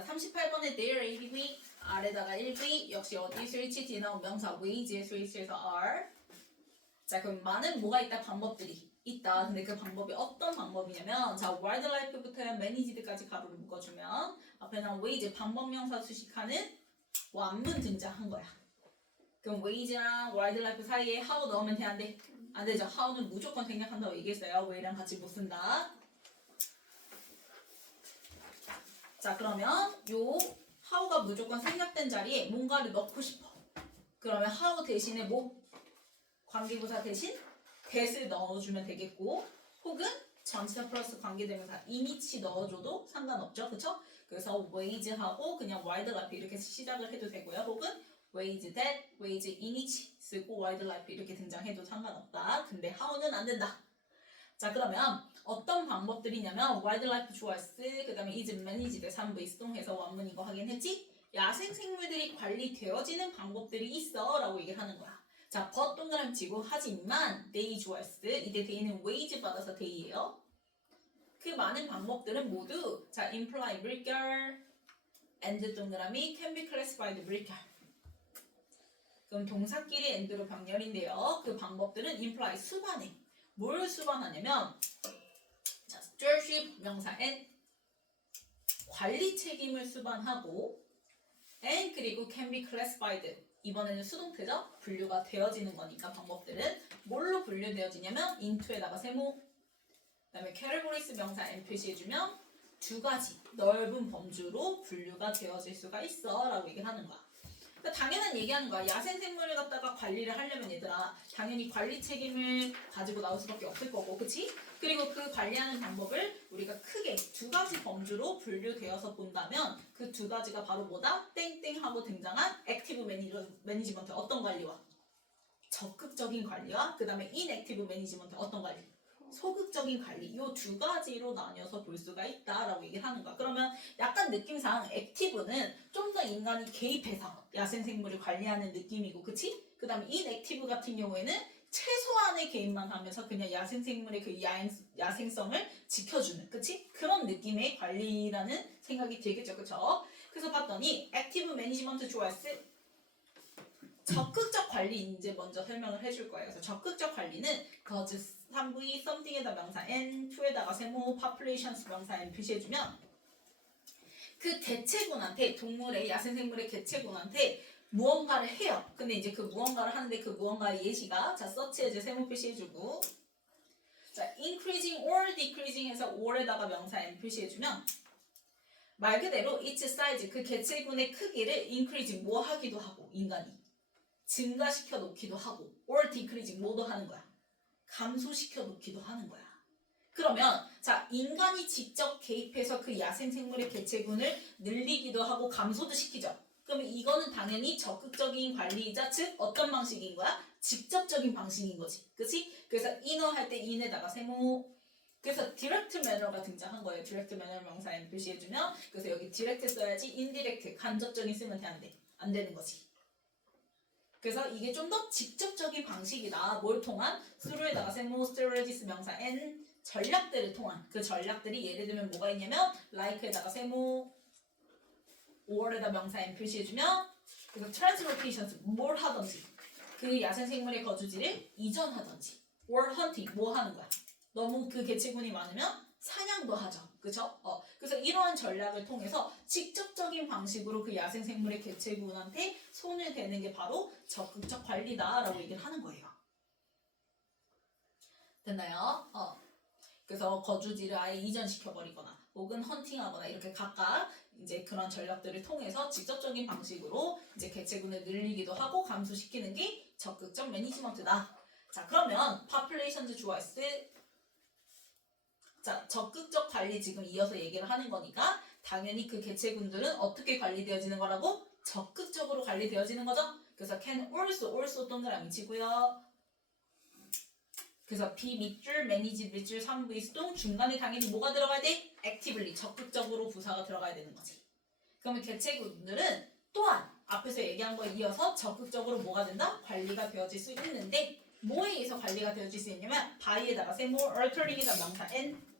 자, 38번에 their ABV R에다가 1V 역시 어디 스위치 뒤에 나온 명사 wage의 스위치에서 R. 자, 그럼 많은 뭐가 있다? 방법들이 있다. 근데 그 방법이 어떤 방법이냐면 자, wildlife부터 manage드까지 가로를 묶어주면 앞에 나온 wage 방법 명사 수식하는 완문 등장한 거야. 그럼 wage랑 wildlife 사이에 how 넣으면 돼? 안 돼? 안 되죠. how는 무조건 생략한다고 얘기했어요. way랑 같이 못 쓴다. 자, 그러면 요 how가 무조건 생략된 자리에 뭔가를 넣고 싶어. 그러면 how 대신에 뭐? 관계부사 대신 that을 넣어주면 되겠고, 혹은 전치사 플러스 관계대명사 이니치 넣어줘도 상관없죠. 그쵸? 그래서 wage하고 그냥 wildlife 이렇게 시작을 해도 되고요. 혹은 wage that, wage 이니치 쓰고 wildlife 이렇게 등장해도 상관없다. 근데 how는 안 된다. 자, 그러면 어떤 방법들이냐면 wildlife 주어스, 그 다음에 is managed 3V 수동해서 원문 이거 확인했지? 야생 생물들이 관리되어지는 방법들이 있어 라고 얘기를 하는 거야. 자, but 동그라미 치고 하지만 they 주어스, 이때 they는 wage 받아서 they예요. 그 많은 방법들은 모두 자, imply 물결, and 동그라미 can be classified 물결. 그럼 동사끼리 and로 병렬인데요. 그 방법들은 imply 수반해. 뭘 수반하냐면 자, stewardship 명사 and 관리 책임을 수반하고 and 그리고 can be classified 이번에는 수동태죠? 분류가 되어지는 거니까 방법들은 뭘로 분류되어지냐면 into에다가 세모 그 다음에 categories 명사 and 표시해주면 두 가지 넓은 범주로 분류가 되어질 수가 있어 라고 얘기를 하는 거야. 그러니까 당연한 얘기하는 거야. 야생생물을 갖다가 관리를 하려면 얘들아 당연히 관리 책임을 가지고 나올 수밖에 없을 거고, 그치? 그리고 그 관리하는 방법을 우리가 크게 두 가지 범주로 분류되어서 본다면 그 두 가지가 바로 뭐다? 땡땡 하고 등장한 액티브 매니지먼트 어떤 관리와? 적극적인 관리와 그 다음에 인액티브 매니지먼트 어떤 관리? 소극적인 관리. 이 두 가지로 나뉘어서 볼 수가 있다라고 얘기를 하는 거야. 그러면 약간 느낌상 액티브는 좀 더 인간이 개입해서 야생생물을 관리하는 느낌이고, 그치? 그 다음에 인액티브 같은 경우에는 최소한의 개입만 하면서 그냥 야생생물의 그 야생성을 지켜주는, 그치? 그런 느낌의 관리라는 생각이 들겠죠, 그쵸? 그래서 봤더니 액티브 매니지먼트 주어스 적극적 관리 이제 먼저 설명을 해줄 거예요. 그래서 적극적 관리는 거즈 3V something에다 명사 n, 2에다가 세모 populations 명사 n 표시해주면 그 개체군한테 동물의 야생생물의 개체군한테 무언가를 해요. 근데 이제 그 무언가를 하는데 그 무언가의 예시가 자 서치에 세모 표시해주고 자 increasing or decreasing 해서 or에다가 명사 n 표시해주면 말 그대로 its size 그 개체군의 크기를 increasing 뭐 하기도 하고 인간이 증가시켜 놓기도 하고 or decreasing 뭐도 하는 거야. 감소시켜 놓기도 하는 거야. 그러면 자 인간이 직접 개입해서 그 야생생물의 개체군을 늘리기도 하고 감소도 시키죠. 그러면 이거는 당연히 적극적인 관리이자 즉 어떤 방식인 거야? 직접적인 방식인 거지. 그치? 그래서 inner 할 때 in에다가 세모 그래서 direct manner가 등장한 거예요. direct manner 명사 n 표시해주면 그래서 여기 direct 써야지 indirect 간접적인 쓰면 안 되는 거지. 그래서 이게 좀 더 직접적인 방식이다. 뭘 통한? through에다가 세모 strategies 명사 n 전략들을 통한 그 전략들이 예를 들면 뭐가 있냐면 like에다가 세모 or에다 명사 n 표시해주면 그래서 transportations 뭘 하든지 그 야생생물의 거주지를 이전하든지 or hunting 뭐 하는 거야? 너무 그 개체군이 많으면 사냥도 하죠. 그쵸? 그래서 이러한 전략을 통해서 직접적인 방식으로 그 야생생물의 개체군한테 손을 대는 게 바로 적극적 관리다라고 얘기를 하는 거예요. 됐나요? 그래서 거주지를 아예 이전시켜버리거나 혹은 헌팅하거나 이렇게 각각 이제 그런 전략들을 통해서 직접적인 방식으로 이제 개체군을 늘리기도 하고 감소시키는 게 적극적 매니지먼트다. 자, 그러면 populations 주어스 자, 적극적 관리 지금 이어서 얘기를 하는 거니까 당연히 그 개체군들은 어떻게 관리되어지는 거라고? 적극적으로 관리되어지는 거죠? 그래서 can also 동그라미 치고요. 그래서 be 밑줄, manage 밑줄, 3V 수동 중간에 당연히 뭐가 들어가야 돼? actively, 적극적으로 부사가 들어가야 되는 거지. 그러면 개체군들은 또한 앞에서 얘기한 거에 이어서 적극적으로 뭐가 된다? 관리가 되어질 수 있는데 뭐에 의해서 관리가 되어질 수 있냐면 by에다가 세모, alterning에다 명사 n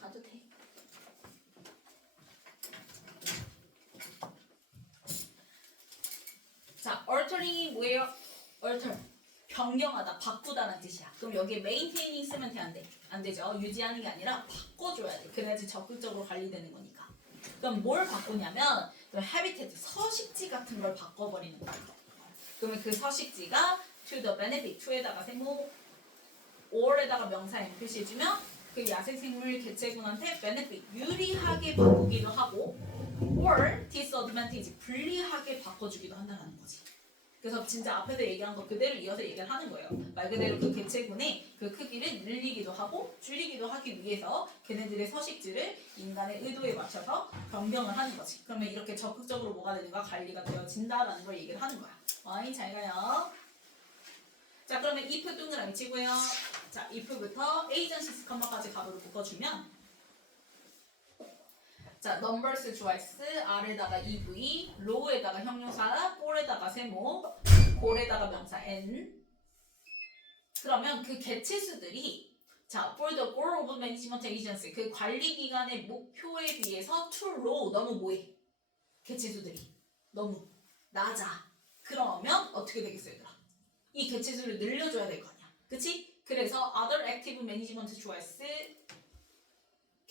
가도 돼. altering이 뭐예요? alter. 변경하다, 바꾸다라는 뜻이야. 그럼 여기에 maintaining 쓰면 돼, 안 돼? 안 되죠. 유지하는 게 아니라 바꿔줘야 돼. 그래야지 적극적으로 관리되는 거니까. 그럼 뭘 바꾸냐면 habitat, 서식지 같은 걸 바꿔버리는 거야. 그러면 그 서식지가 to the benefit, to에다가 세모, or에다가 명사인 표시해주면 그 야생생물 개체군한테 benefit, 유리하게 바꾸기도 하고 or disadvantage, 불리하게 바꿔주기도 한다는 거지. 그래서 진짜 앞에서 얘기한 거 그대로 이어서 얘기를 하는 거예요. 말 그대로 그 개체군의 그 크기를 늘리기도 하고 줄이기도 하기 위해서 걔네들의 서식지를 인간의 의도에 맞춰서 변경을 하는 거지. 그러면 이렇게 적극적으로 뭐가 되는가? 관리가 되어진다라는 걸 얘기를 하는 거야. 어이, 잘 가요. 자, 그러면 if 동그라미 치고요. 자, if부터 agency 컴마까지 가로를 묶어주면 자, numbers 좋아했어. R에다가 EV, low에다가 형용사, for에다가 세모, goal에다가 명사 N. 그러면 그 개체수들이 자, for the goal of management agency, 그 관리기관의 목표에 비해서 too low, 너무 뭐해? 개체수들이 너무 낮아. 그러면 어떻게 되겠어요, 얘들아? 이 개체수를 늘려줘야 될 거 아니야. 그치? 그래서 other active management 좋아했어.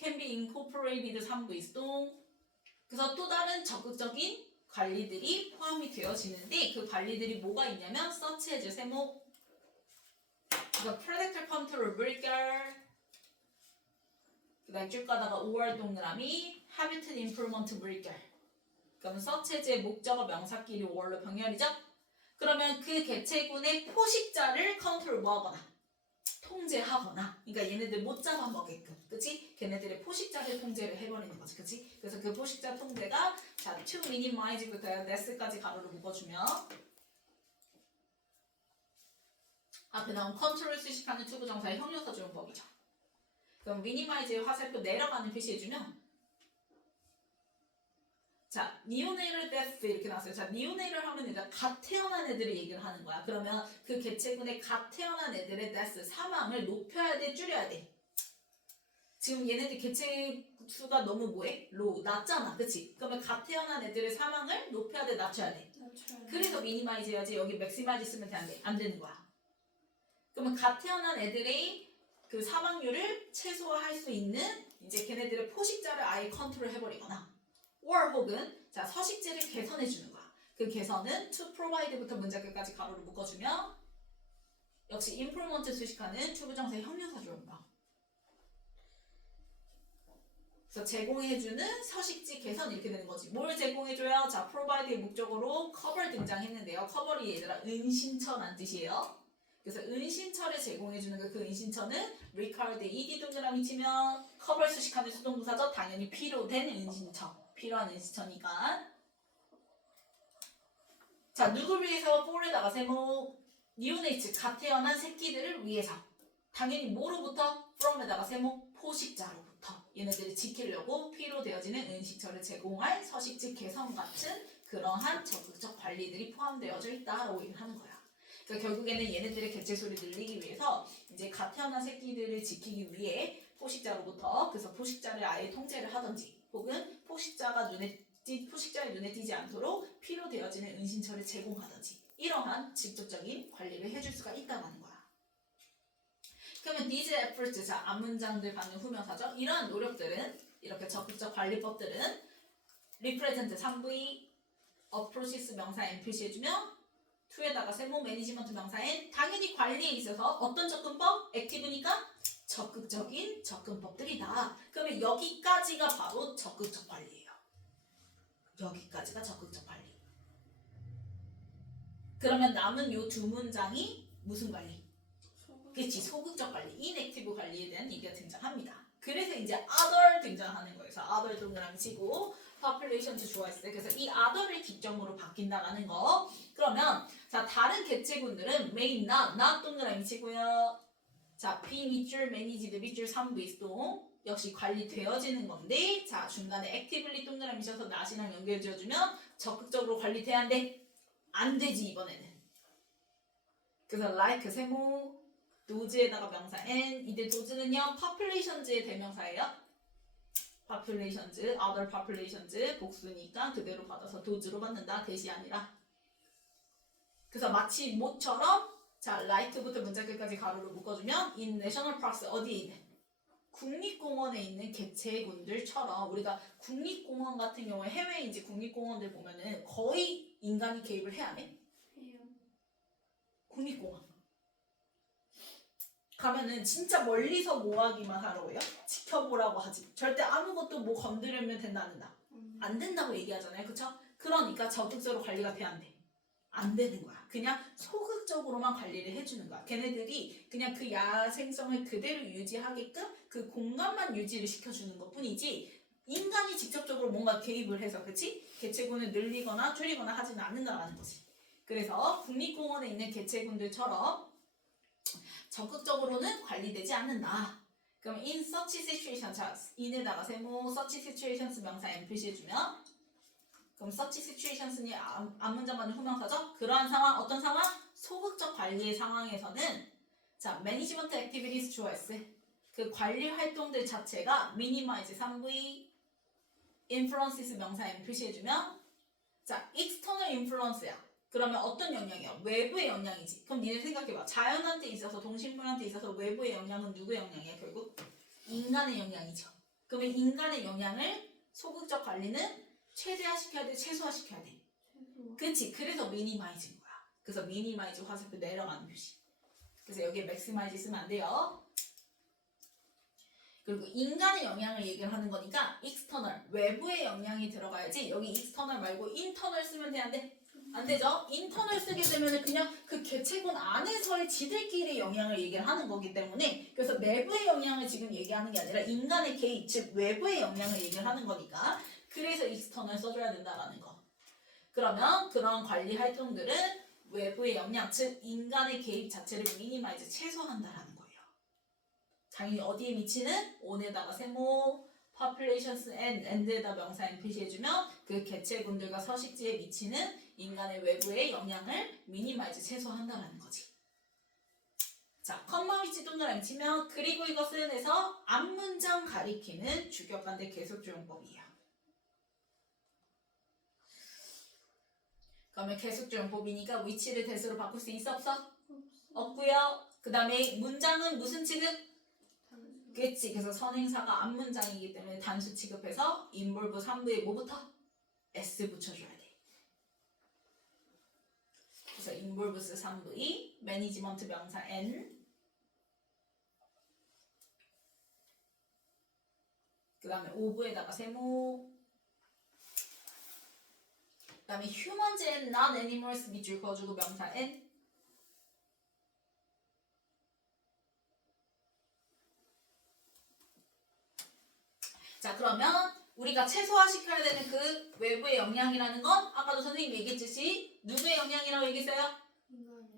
can be incorporated 3부 있동. 그래서 또 다른 적극적인 관리들이 포함이 되어지는데 그 관리들이 뭐가 있냐면 such as 세모, 그러니까 predator control 물결, 그다음 쭉 가다가 5월 동그라미 habitat improvement 물결. 그럼 such as의 목적어 명사끼리 5월로 병렬이죠. 그러면 그 개체군의 포식자를 컨트롤 뭐하거나 통제하거나, 그러니까 얘네들 못 잡아먹게끔, 그치? 걔네들의 포식자를 통제를 해버리는 거지, 그치? 그래서 그 포식자 통제가 자, to minimize부터 less까지 가로를 묶어주면 앞에 나온 컨트롤 수식하는 투부정사의 형용사 조용법이죠. 그럼 minimize의 화살표 내려가는 표시해주면 자, neonatal death 이렇게 나왔어요. 자, neonatal 하면 일단 갓 태어난 애들을 얘기를 하는 거야. 그러면 그 개체군의 갓 태어난 애들의 death, 사망을 높여야 돼, 줄여야 돼? 지금 얘네들 개체 수가 너무 뭐해? low, 낮잖아. 그치? 그러면 갓 태어난 애들의 사망을 높여야 돼, 낮춰야 돼? 그래서 미니마이즈 해야지. 여기 맥시마이즈 쓰면 안 되는 거야. 그러면 갓 태어난 애들의 그 사망률을 최소화할 수 있는 이제 걔네들의 포식자를 아예 컨트롤 해버리거나 or 혹은 자, 서식지를 개선해 주는 거야. 그 개선은 to provide부터 문자끝까지 가로를 묶어주면 역시 improvement 수식하는 투부정사의 형용사 조용법. 그래서 제공해주는 서식지 개선 이렇게 되는 거지. 뭘 제공해줘요? 자, provide의 목적으로 cover 등장했는데요. cover이 얘들아 은신처란 뜻이에요. 그래서 은신처를 제공해주는 그 은신처는 required ed 동그라미 치면 cover 수식하는 수동부사죠. 당연히 필요된 은신처. 필요한 은신처니까. 자, 누구를 위해서 for에다가 세모 neonates 갓 태어난 새끼들을 위해서 당연히 뭐로부터 from에다가 세모 포식자로부터 얘네들을 지키려고 필요되어지는 은식처를 제공할 서식지 개선 같은 그러한 적극적 관리들이 포함되어져 있다라고 얘기를 하는 거야. 그러니까 결국에는 얘네들의 개체수를 늘리기 위해서 이제 갓 태어난 새끼들을 지키기 위해 포식자로부터 그래서 포식자를 아예 통제를 하든지 혹은 포식자의 눈에 띄지 않도록 필요되어지는 은신처를 제공하든지 이러한 직접적인 관리를 해줄 수가 있다는 거야. 그러면 these efforts, 자, 앞문장들 받는 후명사죠. 이러한 노력들은 이렇게 적극적 관리법들은 represent 3V, a process 명사 N 표시해주면 to에다가 세모 매니지먼트 명사 N 당연히 관리에 있어서 어떤 접근법? 액티브니까 적극적인 접근법들이다. 그러면 여기까지가 바로 적극적 관리예요. 여기까지가 적극적 관리. 그러면 남은 요 두 문장이 무슨 관리? 그치, 소극적 관리, inactive 관리에 대한 얘기가 등장합니다. 그래서 이제 other 등장하는 거예요. 그래서 other 동그라미 치고 population도 좋아했어요. 그래서 이 other를 기점으로 바뀐다라는 거. 그러면 자, 다른 개체군들은 may not 동그라미 치고요. 자, be 밑줄 managed 밑줄 3부 있동 역시 관리되어지는 건데 자, 중간에 actively 동그라미 쳐서 not이랑 연결 지어주면 적극적으로 관리돼야 안 돼? 안 되지 이번에는. 그래서 like 세모 도즈에다가 명사 n 이때 도즈는요 populations의 대명사예요. populations, other populations 복수니까 그대로 받아서 도즈로 받는다. 대시 아니라. 그래서 마치 모처럼 자 라이트부터 문자 끝까지 가로로 묶어주면 in national parks 어디에 있는 국립공원에 있는 개체군들처럼 우리가 국립공원 같은 경우에 해외에 이제 국립공원들 보면은 거의 인간이 개입을 해야 돼. 해요. 국립공원 가면은 진짜 멀리서 뭐하기만 하라고요? 지켜보라고 하지. 절대 아무것도 뭐 건드리면 된다 안 된다. 안 된다고 얘기하잖아요. 그쵸? 그러니까 적극적으로 관리가 돼 안 돼? 안 되는 거야. 그냥 소극적으로만 관리를 해주는 거야. 걔네들이 그냥 그 야생성을 그대로 유지하게끔 그 공간만 유지를 시켜주는 것 뿐이지 인간이 직접적으로 뭔가 개입을 해서 그치? 개체군을 늘리거나 줄이거나 하지는 않는다라는 거지. 그래서 국립공원에 있는 개체군들처럼 적극적으로는 관리되지 않는다. 그럼 in such situation, 자, in에다가 세모 such situations 명사 n 표시해주면 그럼 such situations는 앞문장만의 후명사죠? 그러한 상황, 어떤 상황? 소극적 관리의 상황에서는 자, management activities 좋아했어. 그 관리 활동들 자체가 minimize 3V influences 명사 n 표시해주면 자, external influence야. 그러면 어떤 영향이야? 외부의 영향이지. 그럼 니네 생각해봐. 자연한테 있어서 동식물한테 있어서 외부의 영향은 누구의 영향이야? 결국 인간의 영향이죠. 그러면 인간의 영향을 소극적 관리는 최대화시켜야 돼? 최소화시켜야 돼? 그치? 그래서 미니마이즈인 거야. 그래서 미니마이즈 화살표 내려가는 표시. 그래서 여기에 맥시마이즈 쓰면 안 돼요. 그리고 인간의 영향을 얘기를 하는 거니까 external, 외부의 영향이 들어가야지 여기 external 말고 internal 쓰면 돼? 안 돼? 안 되죠? 인터널 쓰게 되면 그냥 그 개체군 안에서의 지들끼리 영향을 얘기를 하는 거기 때문에 그래서 내부의 영향을 지금 얘기하는 게 아니라 인간의 개입, 즉 외부의 영향을 얘기를 하는 거니까 그래서 익스터널 써줘야 된다라는 거. 그러면 그런 관리 활동들은 외부의 영향, 즉 인간의 개입 자체를 미니마이즈 최소화한다라는 거예요. 당연히 어디에 미치는? on에다가 세모 populations and에다 명사 n 표시해주면 그 개체군들과 서식지에 미치는 인간의 외부의 영향을 미니마이즈 최소화한다는 거지. 자, 컴마 위치 동그라미 치면 그리고 이것은 해서 앞문장 가리키는 주격관대 계속조용법이에요. 그러면 계속조용법이니까 위치를 대수로 바꿀 수 있어 없어? 없고요. 그 다음에 문장은 무슨 취급? 그치. 그래서 선행사가 앞문장이기 때문에 단수 취급해서 인볼브 3부에 뭐부터? S 붙여줘야 돼. 그래서 인볼브스 3부의 매니지먼트 명사 N 그 다음에 5부에다가 세모 그 다음에 humans and not animals 밑줄 그어주고 명사 N 자 그러면 우리가 최소화시켜야 되는 그 외부의 영향이라는 건 아까도 선생님이 얘기했듯이 누구의 영향이라고 얘기했어요?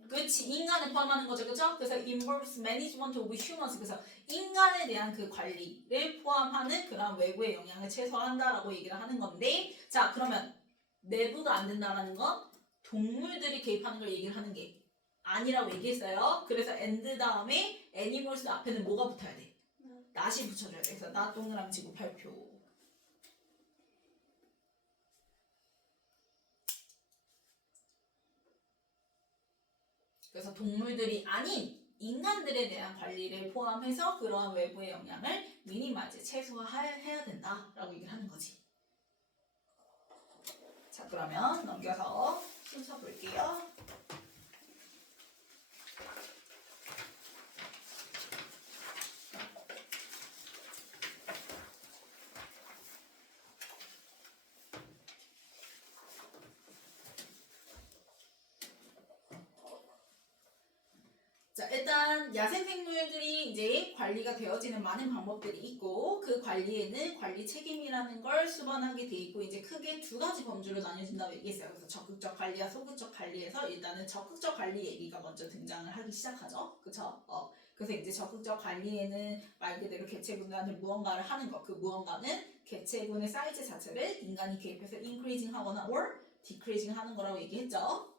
그렇지 인간을 포함하는 거죠 그렇죠? 그래서 involves management of humans 그래서 인간에 대한 그 관리를 포함하는 그런 외부의 영향을 최소화한다라고 얘기를 하는 건데 자 그러면 내부가 안 된다라는 건 동물들이 개입하는 걸 얘기를 하는 게 아니라고 얘기했어요. 그래서 and 다음에 animals 앞에는 뭐가 붙어야 돼? not이 붙여줘야 돼. 그래서 not 동그라미 치고 발표. 그래서 동물들이 아닌 인간들에 대한 관리를 포함해서 그러한 외부의 영향을 미니마이즈 최소화해야 된다라고 얘기를 하는 거지. 자 그러면 넘겨서 순서 볼게요. 자, 일단 야생생물들이 이제 관리가 되어지는 많은 방법들이 있고 그 관리에는 관리 책임이라는 걸 수반하게 돼 있고 이제 크게 두 가지 범주로 나뉘어진다고 얘기했어요. 그래서 적극적 관리와 소극적 관리에서 일단은 적극적 관리 얘기가 먼저 등장을 하기 시작하죠. 그쵸? 그래서 이제 적극적 관리에는 말 그대로 개체군들한테 무언가를 하는 것, 그 무언가는 개체군의 사이즈 자체를 인간이 개입해서 increasing 하거나 or decreasing 하는 거라고 얘기했죠.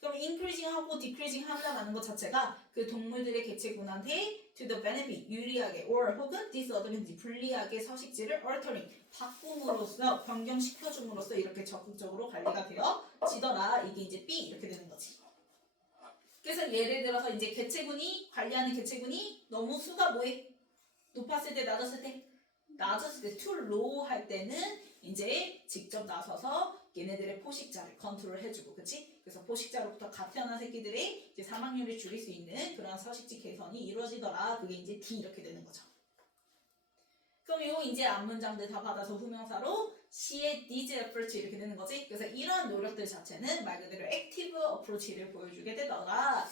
그럼 increasing 하고 decreasing 한다는 것 자체가 그 동물들의 개체군한테 to the benefit 유리하게 or 혹은 disadvantage 불리하게 서식지를 altering 바꿈으로써 변경시켜줌으로써 이렇게 적극적으로 관리가 되어지더라. 이게 이제 B 이렇게 되는 거지. 그래서 예를 들어서 이제 개체군이 관리하는 개체군이 너무 수가 뭐해? 높았을 때 낮았을 때 낮았을 때 too low 할 때는 이제 직접 나서서 얘네들의 포식자를 컨트롤 해주고 그치? 그래서 포식자로부터 갓 태어난 새끼들의 이제 사망률을 줄일 수 있는 그런 서식지 개선이 이루어지더라. 그게 이제 D 이렇게 되는 거죠. 그럼 요 이제 앞문장들 다 받아서 후명사로 C의 these efforts 이렇게 되는 거지. 그래서 이러한 노력들 자체는 말 그대로 active approach를 보여주게 되더라.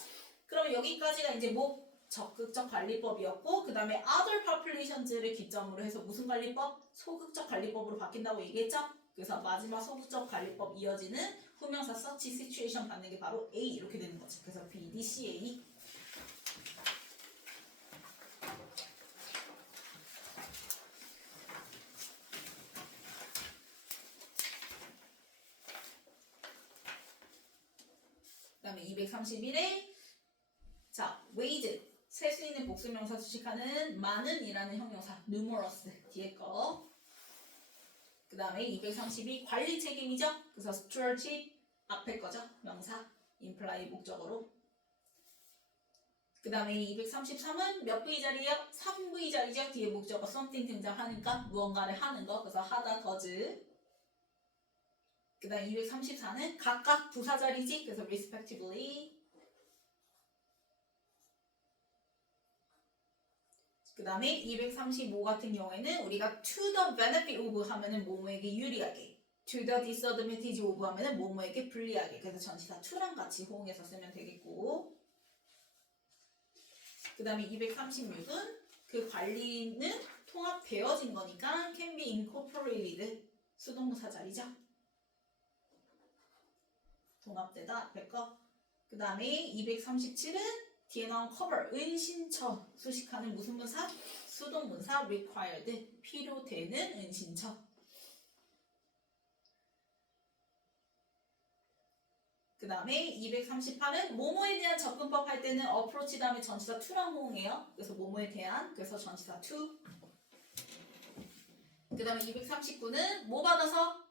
그럼 여기까지가 이제 뭐 적극적 관리법이었고 그 다음에 other populations를 기점으로 해서 무슨 관리법? 소극적 관리법으로 바뀐다고 얘기했죠? 그래서 마지막 소극적 관리법 이어지는 후명사 such situation 받는 게 바로 A 이렇게 되는 거지. 그래서 B, D, C, A. 그 다음에 231에 자, wage 셀 수 있는 복수명사 수식하는 많은이라는 형용사 numerous 뒤에 거. 그 다음에 232 관리 책임이죠. 그래서 stewardship 앞에 거죠. 명사 imply 목적어로. 그 다음에 233은 몇 V 자리예요? 3V 자리죠. 뒤에 목적어 something 등장하니까 무언가를 하는 거. 그래서 하다 does. 그 다음에 234는 각각 부사 자리지. 그래서 respectively. 그 다음에 235 같은 경우에는 우리가 to the benefit of 하면은 뭐뭐에게 유리하게 to the disadvantage of 하면은 뭐뭐에게 불리하게 그래서 전치사 to랑 같이 호응해서 쓰면 되겠고 그 다음에 236은 그 관리는 통합되어진 거니까 can be incorporated 수동사 자리죠. 통합되다 앞에 거. 그 다음에 237은 뒤에 나온 cover, 은신처 수식하는 무슨 문사? 수동문사 required, 필요되는 은신처. 그 다음에 238은 뭐뭐에 대한 접근법 할 때는 approach 다음에 전치사 to랑 호응해요. 그래서 뭐뭐에 대한, 그래서 전치사 to. 그 다음에 239는 뭐 받아서?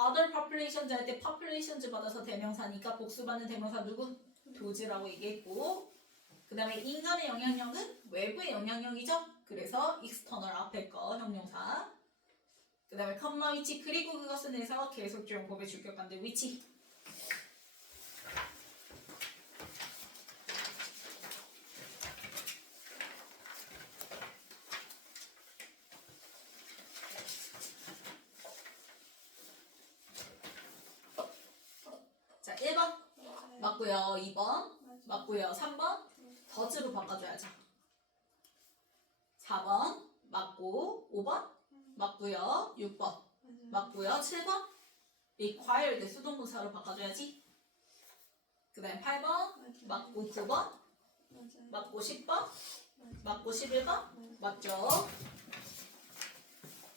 other populations 할 때 populations 받아서 대명사니까 복수받는 대명사 누구? 도즈라고 얘기했고 그 다음에 인간의 영향력은 외부의 영향력이죠. 그래서 external 앞에 거 형용사 그 다음에 컴마 위치 그리고 그것은 해서 계속적 용법의 주격관들 위치 자 1번 맞고요. 2번 맞고요. 3번 더즈로 바꿔줘야죠. 4번 맞고 5번 맞고요. 6번 맞고요. 7번 required 수동문사로 바꿔줘야지. 그 다음에 8번 맞고 9번 맞고 10번 맞고 11번 맞죠.